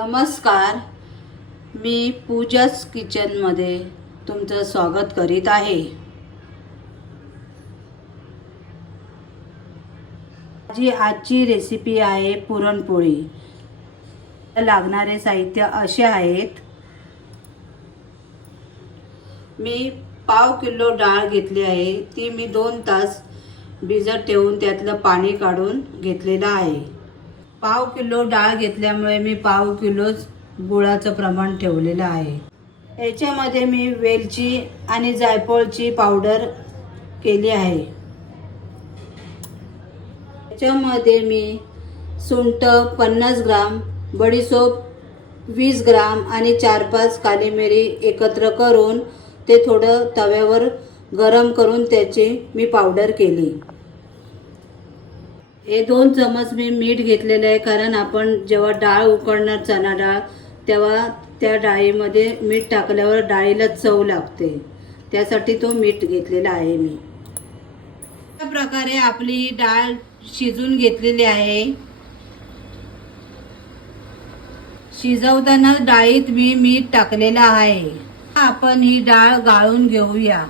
नमस्कार. मी पूजाच किचनमध्ये तुमचं स्वागत करीत आहे. आजची रेसिपी आहे पुरणपोळी. लागणारे साहित्य असे आहेत. मी पाव किलो डाळ घेतली आहे. ती मी 2 तास भिजत ठेवून त्यातलं पाणी काढून घेतलेलं आहे. पाव किलो डाळ घेतल्यामुळे मी पाव किलोच गुळाचं प्रमाण ठेवलेलं आहे. याच्यामध्ये मी वेलची आणि जायफळची पावडर केली आहे. याच्यामध्ये मी सुंठ 50 ग्राम, बडीशोप 20 ग्राम आणि 4-5 काली मिरी एकत्र करून ते थोडं तव्यावर गरम करून त्याची मी पावडर केली. हे 2 चमच मी मीठ घेतलेलं आहे, कारण आपण जेव्हा डाळ उकडणार चणा डाळ तेव्हा त्या डाळीमध्ये मीठ टाकल्यावर डाळीला चव लागते, त्यासाठी तो मीठ घेतलेला आहे मी. अशा प्रकारे आपली डाळ शिजून घेतलेली आहे. शिजवताना डाळीत मी मीठ टाकलेलं आहे. आपण ही डाळ गाळून घेऊया.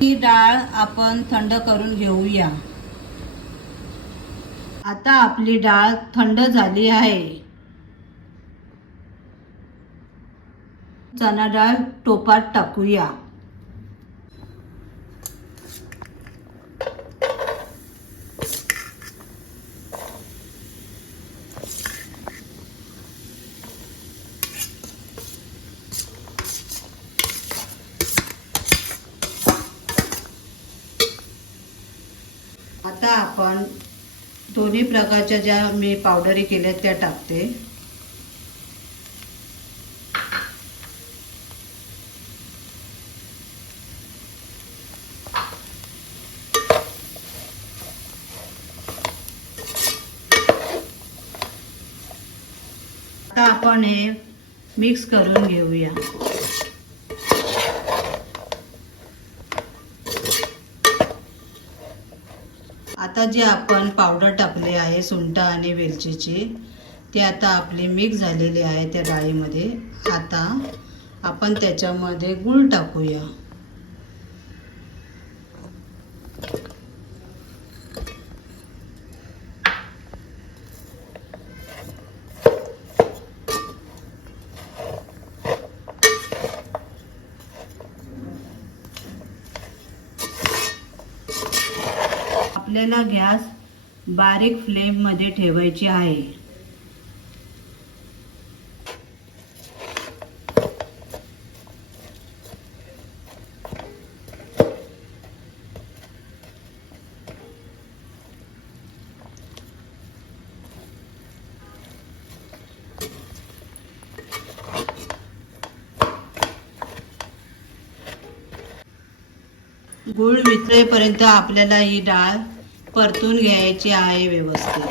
ही डाळ आपण थंड करून घेऊया. आता आपली डाळ थंड झाली आहे. चणा डाळ टोपात टाकूया. आता आपण दोन्ही प्रकारच्या ज्या मी पावडरी केल्या त्या टाकते. आता आपण हे मिक्स करून घेऊया. आता जे आपण पावडर टाकले आहे सुंठ आणि वेलचीची, ती आता आपली मिक्स झालेली आहे त्या डाळीमध्ये. आता आपण त्याच्यामध्ये गूळ टाकूया. आपल्याला गॅस बारीक फ्लेम मध्ये ठेवायची आहे. गूळ वितळेपर्यंत आपल्याला ही डाळ परतून घ्यायची आहे व्यवस्थित.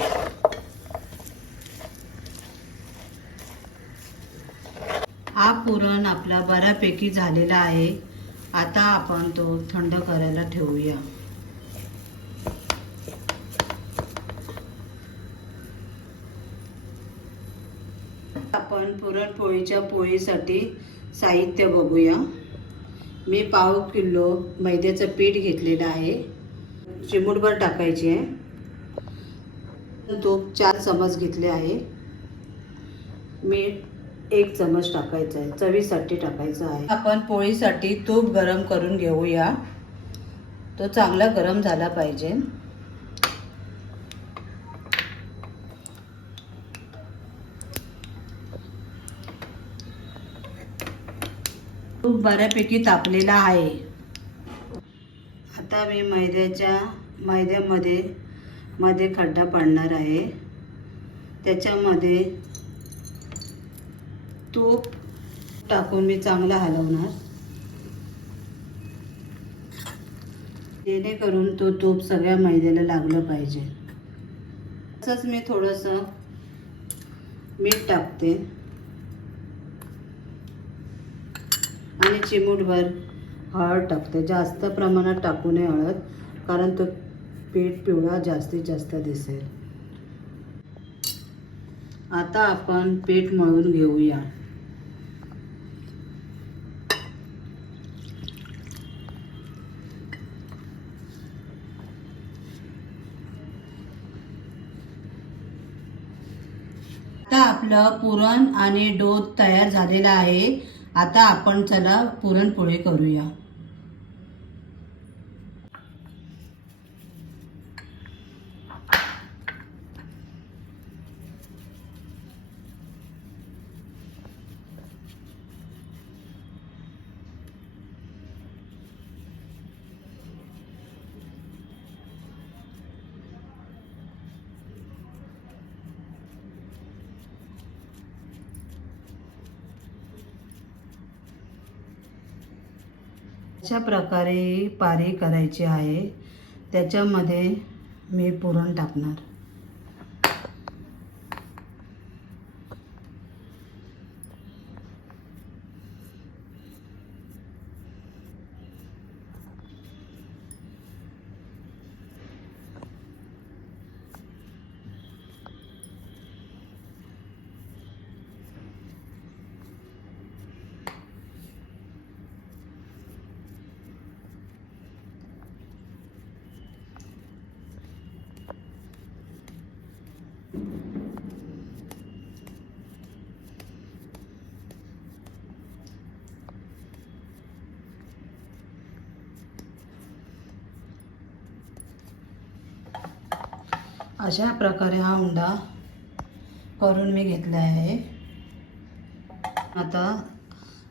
हा पुरण आपला बऱ्यापैकी झालेला आहे. आता आपण तो थंड करायला ठेवूया. आपण पुरणपोळीच्या पोळीसाठी साहित्य बघूया. मी पाव किलो मैद्याचं पीठ घेतलेलं आहे. चिमूटभर टाकायची आहे. तूप 4 चमच घेतले आहे. मीठ 1 चमच टाकायचं आहे, चवीसाठी टाकायचं आहे. आपण पोळीसाठी तूप गरम करून घेऊया. तो चांगला गरम झाला पाहिजे. तूप बऱ्यापैकी तापलेला आहे. आता मी मैद्यामध्ये खड्डा पाडणार आहे. त्याच्यामध्ये तूप टाकून मी चांगला हलवणार. जेणेकरून तो तूप सगळ्या मैद्याला लागलं पाहिजे. तसंच मी थोडंसं मीठ टाकते आणि चिमूटभर हळद टाकते. जास्त प्रमाणात टाकू नये हळद, कारण तो पीठ पिवळा जास्तीत जास्त दिसेल. आता आपण पीठ मळून घेऊया. आता आपलं पुरण आणि डो तयार झालेला आहे. आता आपण चला पुरणपोळी करूया. अशा प्रकारे पारी करायची आहे. त्याच्यामध्ये मी पुरण टाकणार. अशा प्रकारे हा उंडा करून मी घेतला आहे. आता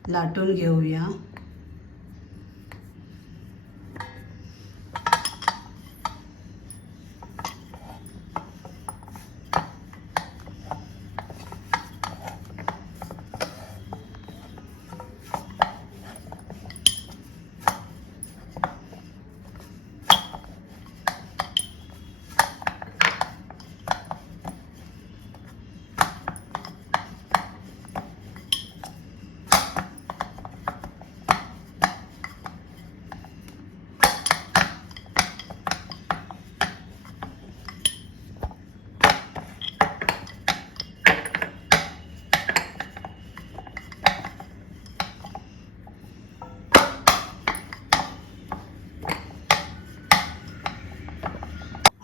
लाटून घेऊया.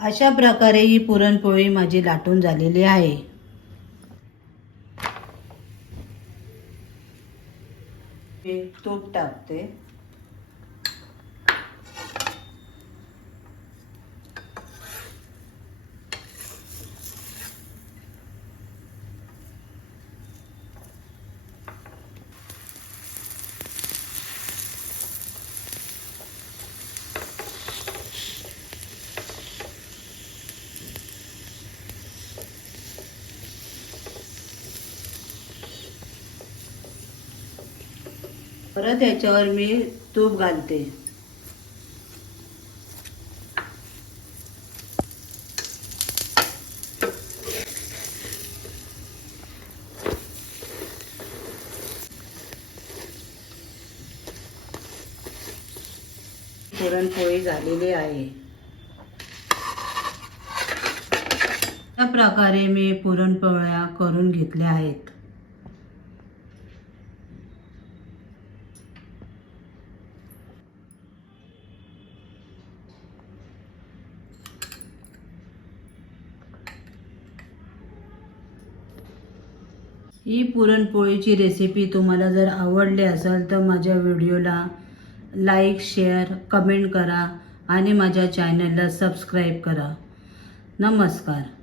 अशा प्रकारे ही पुरणपोळी माझी लाटून झालेली आहे. मी तूप टाकते. परत याच्यावर मी तूप घालते. पुरणपोळी झालेली आहे. या प्रकारे मी पुरणपोळ्या करून घेतल्या आहेत. ही पुरणपोळीची रेसिपी तुम्हाला जर आवडली असेल तर माझ्या व्हिडिओला लाईक, शेअर, कमेंट करा आणि माझ्या चॅनलला सबस्क्राईब करा. नमस्कार.